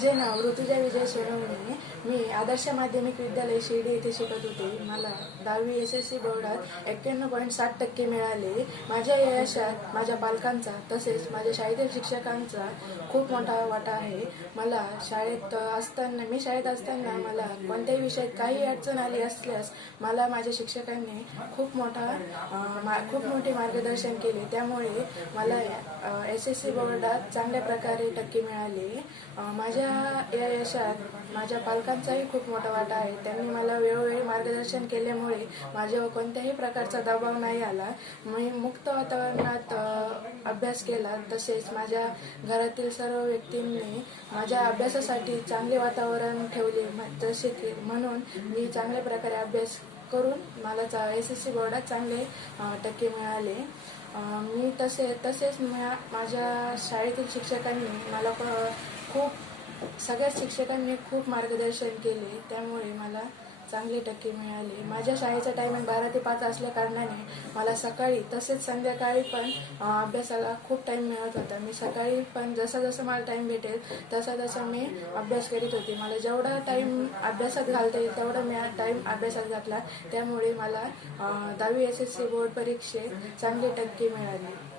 माझे नाव ऋतुजा विजय सोनवणे मी आदर्श माध्यमिक विद्यालय शिर्डी येथे शिकत होते. मला दहावी एस एस सी बोर्डात एक्क्याण्णव पॉईंट साठ टक्के मिळाले. माझ्या यशात माझ्या पालकांचा तसेच माझ्या शाळेतील शिक्षकांचा खूप मोठा वाटा आहे. मला शाळेत असताना मी शाळेत असताना मला कोणत्याही विषयात काही अडचण आली असल्यास मला माझ्या शिक्षकांनी खूप मोठा मा- खूप मोठे मार्गदर्शन केले. त्यामुळे मला एस एस सी बोर्डात चांगल्या प्रकारे टक्के मिळाले. माझ्या या यशात माझ्या पालकांचाही खूप मोठा वाटा आहे. त्यांनी मला वेळोवेळी मार्गदर्शन केल्यामुळे माझ्यावर कोणत्याही प्रकारचा दबाव नाही आला. मी मुक्त वातावरणात अभ्यास केला. तसेच माझ्या घरातील सर्व व्यक्तींनी माझ्या अभ्यासासाठी चांगले वातावरण ठेवले. म- तसे की म्हणून मी चांगल्या प्रकारे अभ्यास करून मला चा एस एस सी बोर्डात चांगले टक्के मिळाले. मी तसे तसेच म्या- माझ्या शाळेतील शिक्षकांनी मला खूप सगळ्याच शिक्षकांनी खूप मार्गदर्शन केले त्यामुळे मला चांगले टक्के मिळाले. माझ्या शाळेचा टायमिंग बारा ते पाच असल्या कारणाने मला सकाळी तसेच संध्याकाळी पण अभ्यासाला खूप टाईम मिळत होता. मी सकाळी पण जसा जसा मला टाईम भेटेल तसा तसा मी अभ्यास करीत होते. मला जेवढा टाईम अभ्यासात घालता येईल तेवढा मी टाईम अभ्यासात घातला. त्यामुळे मला दहावी एस एस सी बोर्ड परीक्षेत चांगले टक्के मिळाले.